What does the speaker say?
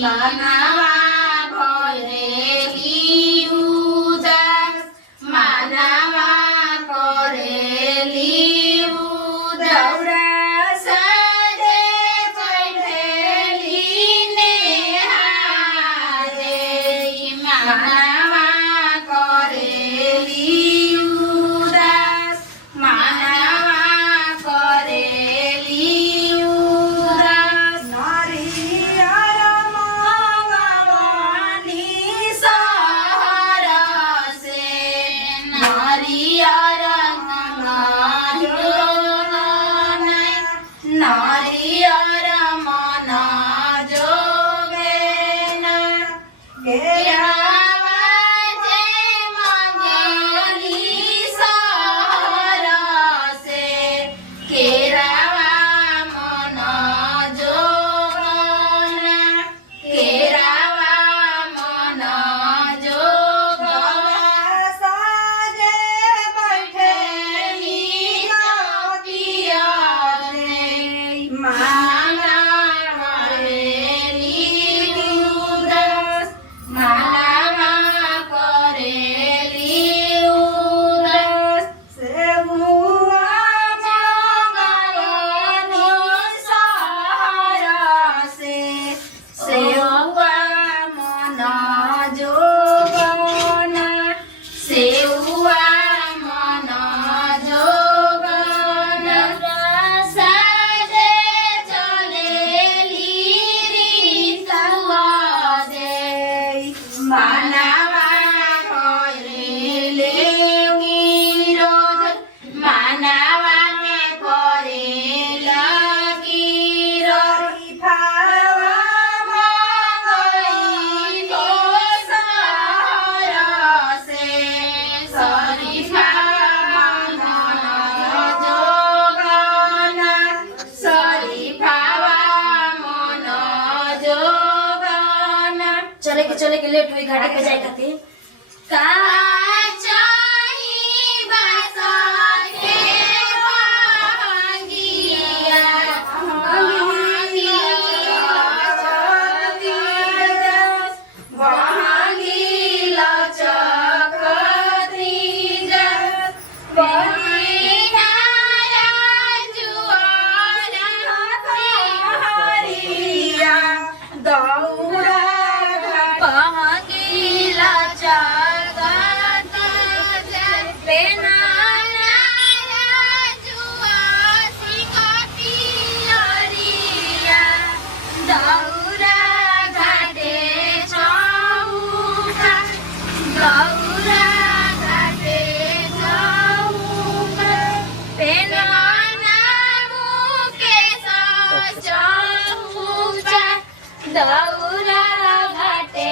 मानवा भरेली उदास मानवा करेली उदास सजे बैठेली नेहारे मानवा करेली उदास मानवा करेली उदास नारियर मंगवानी सहर से नारियर नारियर मन जोगे न केरावा जे मंगली सहर से केरावा मन जोगन केरावा मन जोगन साजे बैठेली नदिया रे माला करेली उदास माला करेली उदास सेहुआ मंगवानी सहर से सेहुआ मन जोगन सेहुआ मन जोगन साजे चलेली रीतवा दे मानवा करेले विरोध मानवा में करेला विरोध भावा मंगइलो सहर से शरीफा मन जोगन शरीफावा मन जोगन चले के लेट हुई घाटी पे जाए खातिर का चाही बस के भांगिया भांगिला चकती जस बहिनारा जुआरा हरिया दौड़ा भांगिला चकती जस बेनारा जुआसी कटी हरिया दौड़ा घाटे चौका दौड़ा घाटे चौका पेनाना मुके चौका दौड़ा घाटे